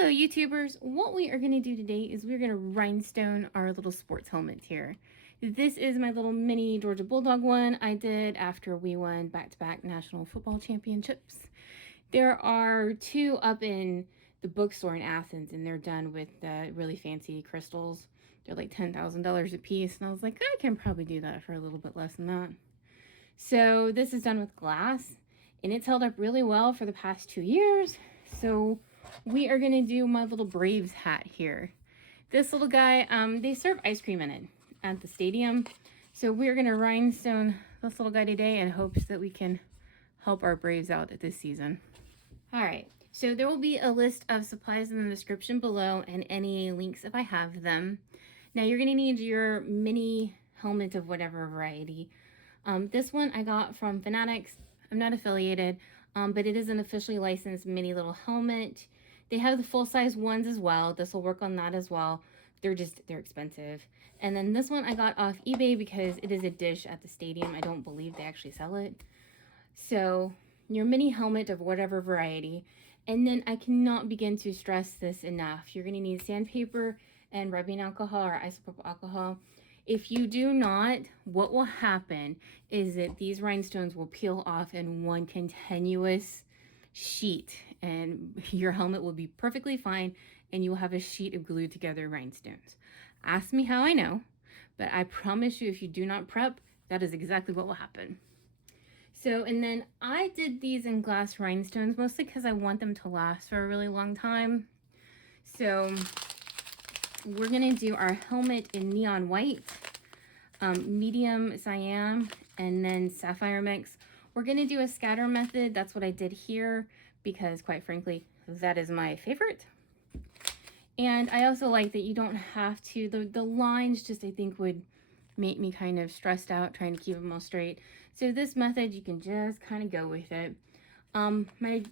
Hello YouTubers, what we are going to do today is we're going to rhinestone our little sports helmet here. This is my little mini Georgia Bulldog one I did after we won back-to-back national football championships. There are two up in the bookstore in Athens and they're done with really fancy crystals. They're like $10,000 a piece and I was like, I can probably do that for a little bit less than that. So this is done with glass and it's held up really well for the past 2 years. So we are going to do my little Braves hat here. This little guy, they serve ice cream in it at the stadium. So we're going to rhinestone this little guy today in hopes that we can help our Braves out this season. All right, so there will be a list of supplies in the description below and any links if I have them. Now you're going to need your mini helmet of whatever variety. This one I got from Fanatics. I'm not affiliated, but it is an officially licensed mini little helmet. They have the full-size ones as well. This will work on that as well. They're expensive. And then this one I got off eBay because it is a dish at the stadium. I don't believe they actually sell it. So your mini helmet of whatever variety. And then I cannot begin to stress this enough. You're going to need sandpaper and rubbing alcohol or isopropyl alcohol. If you do not, what will happen is that these rhinestones will peel off in one continuous sheet and your helmet will be perfectly fine and you will have a sheet of glued together rhinestones. Ask me how I know, but I promise you if you do not prep, that is exactly what will happen. So, and then I did these in glass rhinestones mostly because I want them to last for a really long time. So we're going to do our helmet in neon white, medium Siam, and then Sapphire mix. We're going to do a scatter method. That's what I did here because, quite frankly, that is my favorite. And I also like that you don't have to, the lines just I think would make me kind of stressed out trying to keep them all straight. So this method, you can just kind of go with it. My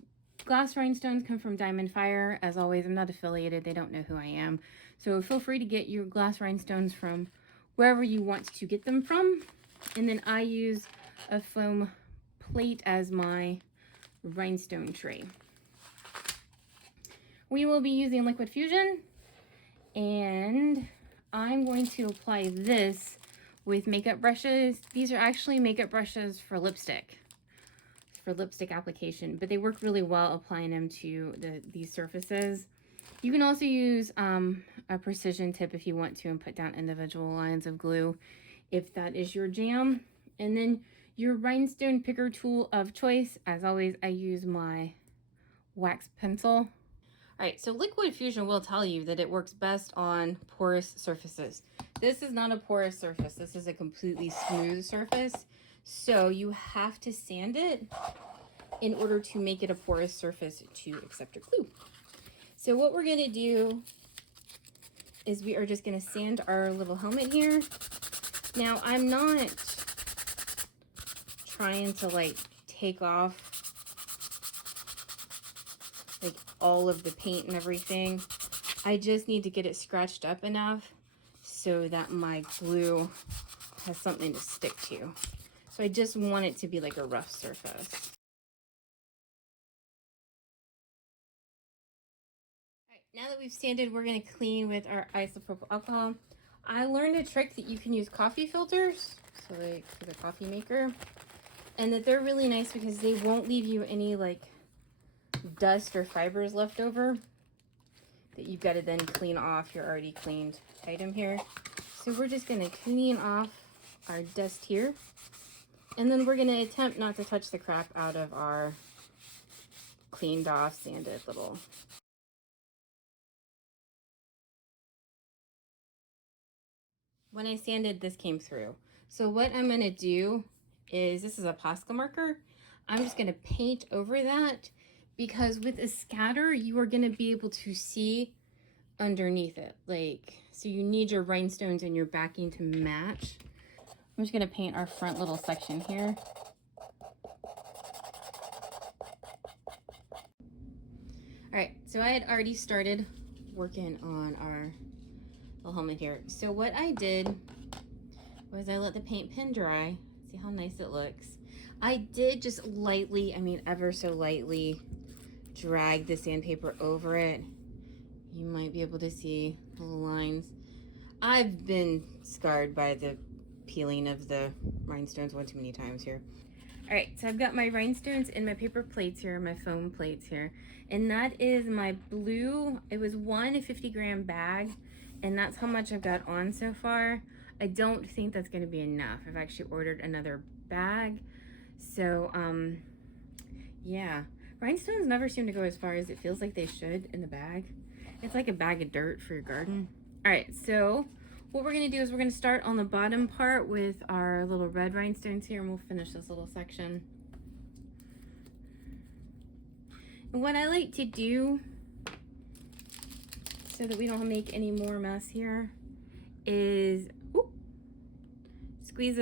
glass rhinestones come from Diamond Fire. As always, I'm not affiliated. They don't know who I am. So feel free to get your glass rhinestones from wherever you want to get them from. And then I use a foam plate as my rhinestone tray. We will be using liquid fusion and I'm going to apply this with makeup brushes. These are actually makeup brushes for lipstick application, but they work really well applying them to these surfaces. You can also use a precision tip if you want to and put down individual lines of glue if that is your jam. And then your rhinestone picker tool of choice. As always, I use my wax pencil. All right, so liquid fusion will tell you that it works best on porous surfaces. This is not a porous surface. This is a completely smooth surface. So you have to sand it in order to make it a porous surface to accept your glue. So what we're gonna do is we are just gonna sand our little helmet here. Now I'm not trying to like take off like all of the paint and everything. I just need to get it scratched up enough so that my glue has something to stick to. So I just want it to be like a rough surface. All right, now that we've sanded, we're gonna clean with our isopropyl alcohol. I learned a trick that you can use coffee filters, so like for the coffee maker, and that they're really nice because they won't leave you any like dust or fibers left over that you've got to then clean off your already cleaned item here. So we're just going to clean off our dust here. And then we're going to attempt not to touch the crap out of our cleaned off, sanded little. When I sanded, this came through. So what I'm going to do is, this is a Posca marker. I'm just going to paint over that because with a scatter, you are going to be able to see underneath it. Like, so you need your rhinestones and your backing to match. I'm just going to paint our front little section here. All right, so I had already started working on our little helmet here. So what I did was I let the paint pen dry. See how nice it looks. I did just lightly, I mean ever so lightly, drag the sandpaper over it you might be able to see the lines. I've been scarred by the peeling of the rhinestones one too many times here. All right, so I've got my rhinestones in my paper plates here, my foam plates here, and that is my blue. It was one 50-gram bag, and that's how much I've got on so far. I don't think that's going to be enough. I've actually ordered another bag. So, yeah. Rhinestones never seem to go as far as it feels like they should in the bag. It's like a bag of dirt for your garden. All right, so what we're gonna do is we're gonna start on the bottom part with our little red rhinestones here, and we'll finish this little section. And what I like to do, so that we don't make any more mess here, is squeeze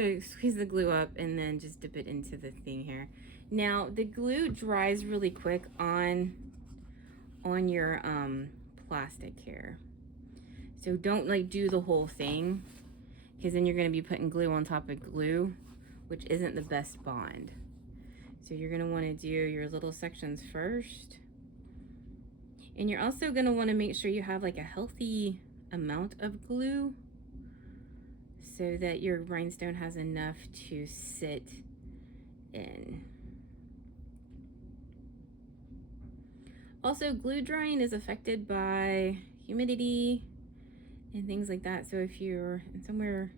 the glue up and then just dip it into the thing here. Now the glue dries really quick on your plastic here, so don't like do the whole thing, because then you're going to be putting glue on top of glue, which isn't the best bond. So you're going to want to do your little sections first, and you're also going to want to make sure you have like a healthy amount of glue, so that your rhinestone has enough to sit in. Also, glue drying is affected by humidity and things like that. So if you're in somewhere,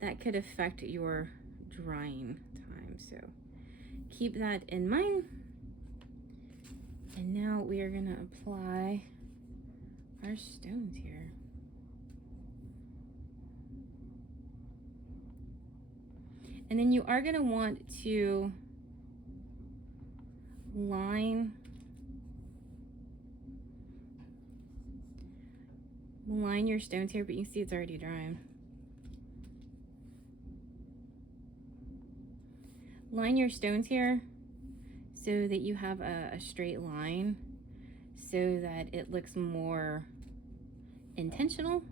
that could affect your drying time. So keep that in mind. And now we are gonna apply our stones here. And then you are gonna want to line your stones here, but you can see it's already drying. Line your stones here so that you have a straight line, so that it looks more intentional.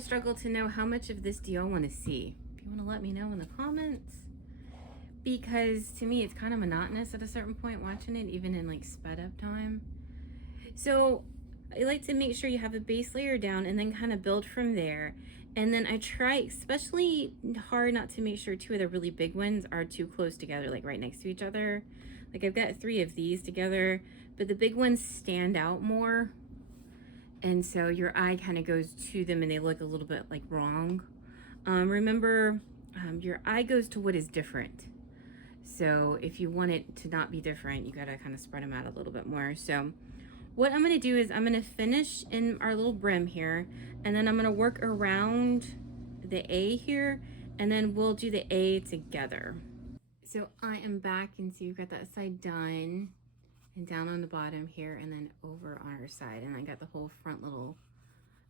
Struggle to know how much of this do y'all want to see. If you want to let me know in the comments, because to me it's kind of monotonous at a certain point watching it, even in like sped up time. So I like to make sure you have a base layer down and then kind of build from there. And then I try especially hard not to make sure two of the really big ones are too close together, like right next to each other. Like I've got 3 of these together, but the big ones stand out more. And so your eye kind of goes to them and they look a little bit like wrong. Remember, your eye goes to what is different. So if you want it to not be different, you gotta kind of spread them out a little bit more. So what I'm gonna do is I'm gonna finish in our little brim here, and then I'm gonna work around the A here, and then we'll do the A together. So I am back, and so you've got that side done. And down on the bottom here, and then over on our side, and I got the whole front little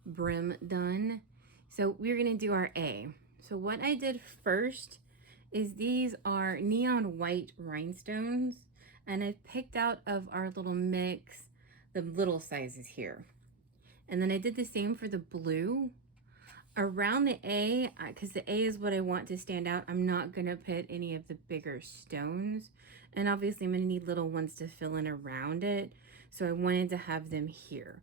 brim done. So we're gonna do our A. So what I did first is these are neon white rhinestones, and I picked out of our little mix the little sizes here. And then I did the same for the blue. Around the A, because the A is what I want to stand out, I'm not gonna put any of the bigger stones. And obviously I'm gonna need little ones to fill in around it. So I wanted to have them here.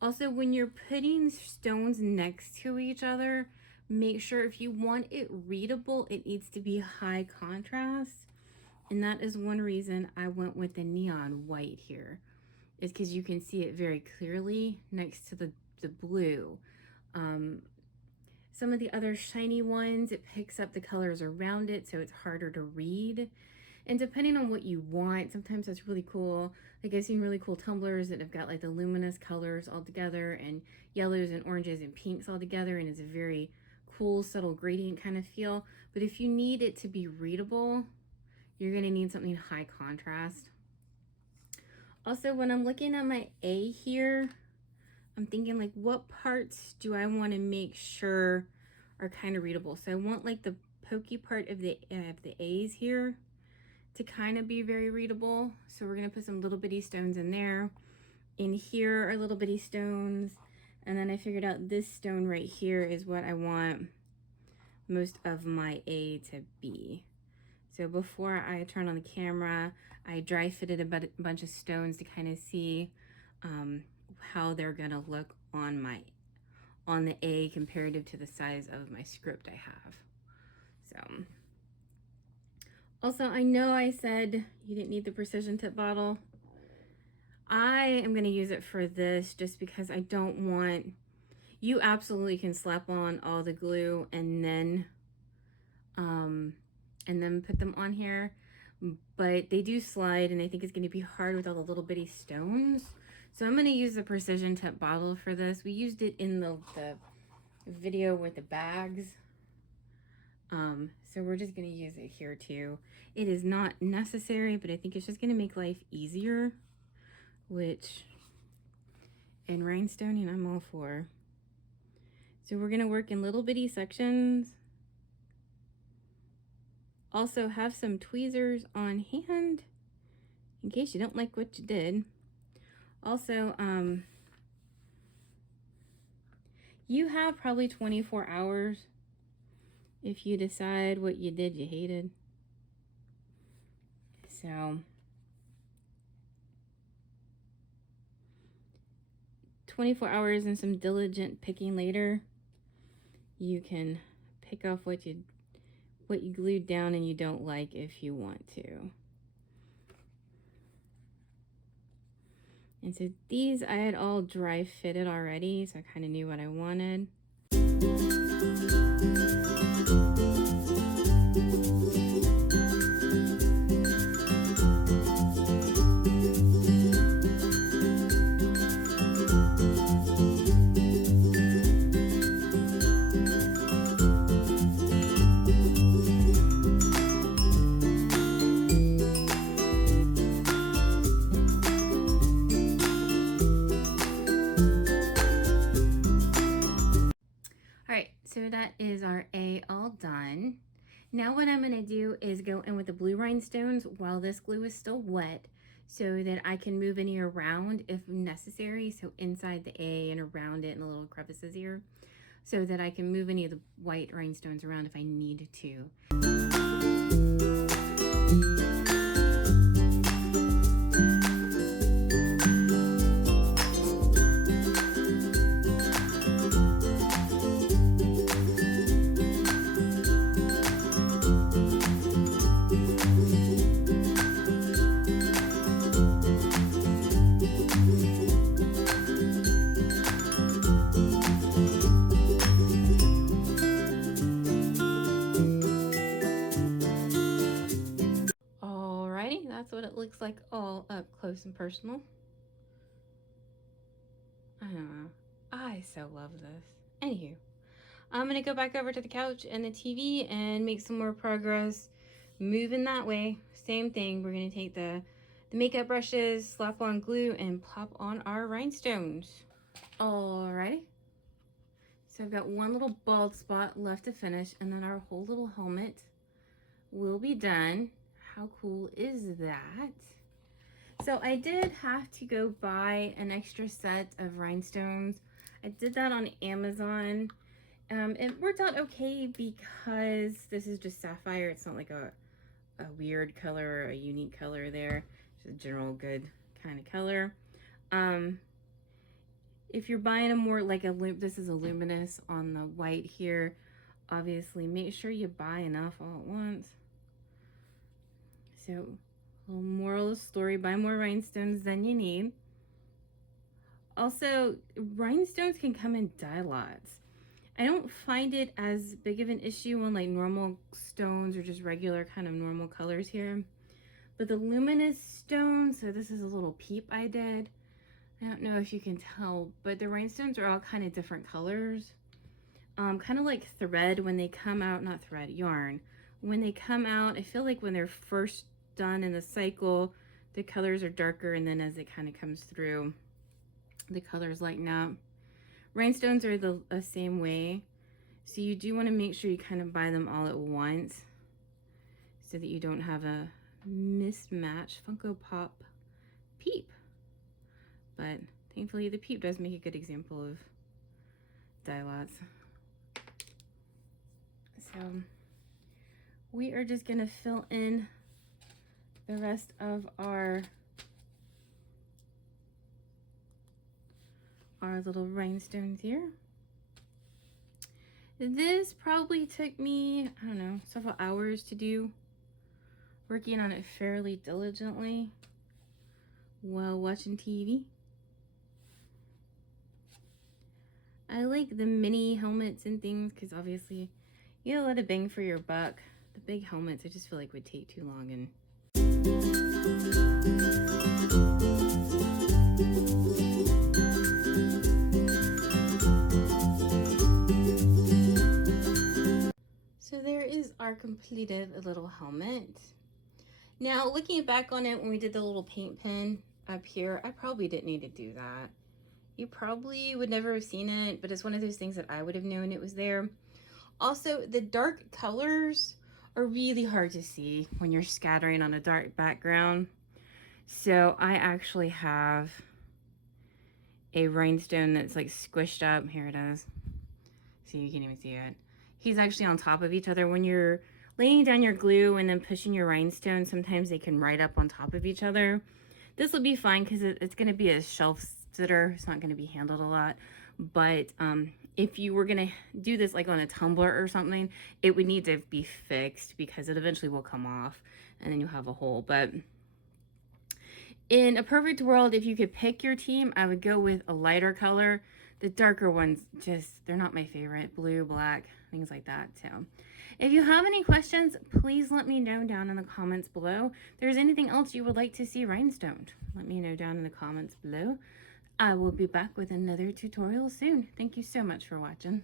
Also, when you're putting stones next to each other, make sure if you want it readable, it needs to be high contrast. And that is one reason I went with the neon white here, is because you can see it very clearly next to the blue. Some of the other shiny ones, it picks up the colors around it, so it's harder to read. And depending on what you want, sometimes that's really cool. Like I've seen really cool tumblers that have got like the luminous colors all together and yellows and oranges and pinks all together, and it's a very cool, subtle gradient kind of feel. But if you need it to be readable, you're gonna need something high contrast. Also, when I'm looking at my A here, I'm thinking like, what parts do I want to make sure are kind of readable? So I want like the pokey part of the A's here to kind of be very readable. So we're gonna put some little bitty stones in there. In here are little bitty stones. And then I figured out this stone right here is what I want most of my A to be. So before I turn on the camera, I dry fitted a bunch of stones to kind of see how they're gonna look on the A comparative to the size of my script I have. So also, I know I said you didn't need the precision tip bottle. I am gonna use it for this just because I don't want, you absolutely can slap on all the glue and then put them on here, but they do slide and I think it's going to be hard with all the little bitty stones. So I'm going to use the precision tip bottle for this. We used it in the video with the bags. So we're just going to use it here too. It is not necessary, but I think it's just going to make life easier, which in rhinestoning I'm all for. So we're going to work in little bitty sections. Also have some tweezers on hand in case you don't like what you did. Also, you have probably 24 hours if you decide what you did you hated. So 24 hours and some diligent picking later, you can pick off what you glued down and you don't like if you want to. And so these I had all dry fitted already, so I kind of knew what I wanted. So that is our A all done. Now what I'm going to do is go in with the blue rhinestones while this glue is still wet so that I can move any around if necessary. So inside the A and around it and the little crevices here, so that I can move any of the white rhinestones around if I need to. That's what it looks like all up close and personal. I don't know. I so love this. Anywho, I'm gonna go back over to the couch and the TV and make some more progress moving that way. Same thing. We're gonna take the makeup brushes, slap on glue, and plop on our rhinestones. Alrighty. So I've got one little bald spot left to finish, and then our whole little helmet will be done. How cool is that? So I did have to go buy an extra set of rhinestones. I did that on Amazon. It worked out okay because this is just sapphire. It's not like a weird color or a unique color there. Just a general good kind of color. If you're buying a more like this is a luminous on the white here, obviously make sure you buy enough all at once. So, a little moral of the story, buy more rhinestones than you need. Also, rhinestones can come in dye lots. I don't find it as big of an issue on like normal stones or just regular kind of normal colors here. But the luminous stone, so this is a little peep I did. I don't know if you can tell, but the rhinestones are all kind of different colors. Kind of like thread when they come out, not thread, yarn. When they come out, I feel like when they're first done in the cycle, the colors are darker, and then as it kind of comes through, the colors lighten up. Rhinestones are the same way. So you do want to make sure you kind of buy them all at once so that you don't have a mismatched Funko Pop peep. But thankfully the peep does make a good example of die lots. So we are just going to fill in the rest of our little rhinestones here. This probably took me, I don't know, several hours to do, working on it fairly diligently while watching TV. I like the mini helmets and things because obviously you get a lot of bang for your buck. The big helmets I just feel like would take too long. And so there is our completed little helmet. Now looking back on it, when we did the little paint pen up here, I probably didn't need to do that. You probably would never have seen it, but it's one of those things that I would have known it was there. Also, the dark colors are really hard to see when you're scattering on a dark background. So I actually have a rhinestone that's like squished up. Here it is. So you can't even see it. He's actually on top of each other. When you're laying down your glue and then pushing your rhinestone, sometimes they can ride up on top of each other. This will be fine because it's going to be a shelf sitter. It's not going to be handled a lot. But if you were going to do this like on a tumbler or something, it would need to be fixed because it eventually will come off and then you'll have a hole. But in a perfect world, if you could pick your team, I would go with a lighter color. The darker ones, they're not my favorite. Blue, black, things like that. So if you have any questions, please let me know down in the comments below. If there's anything else you would like to see rhinestoned, let me know down in the comments below. I will be back with another tutorial soon. Thank you so much for watching.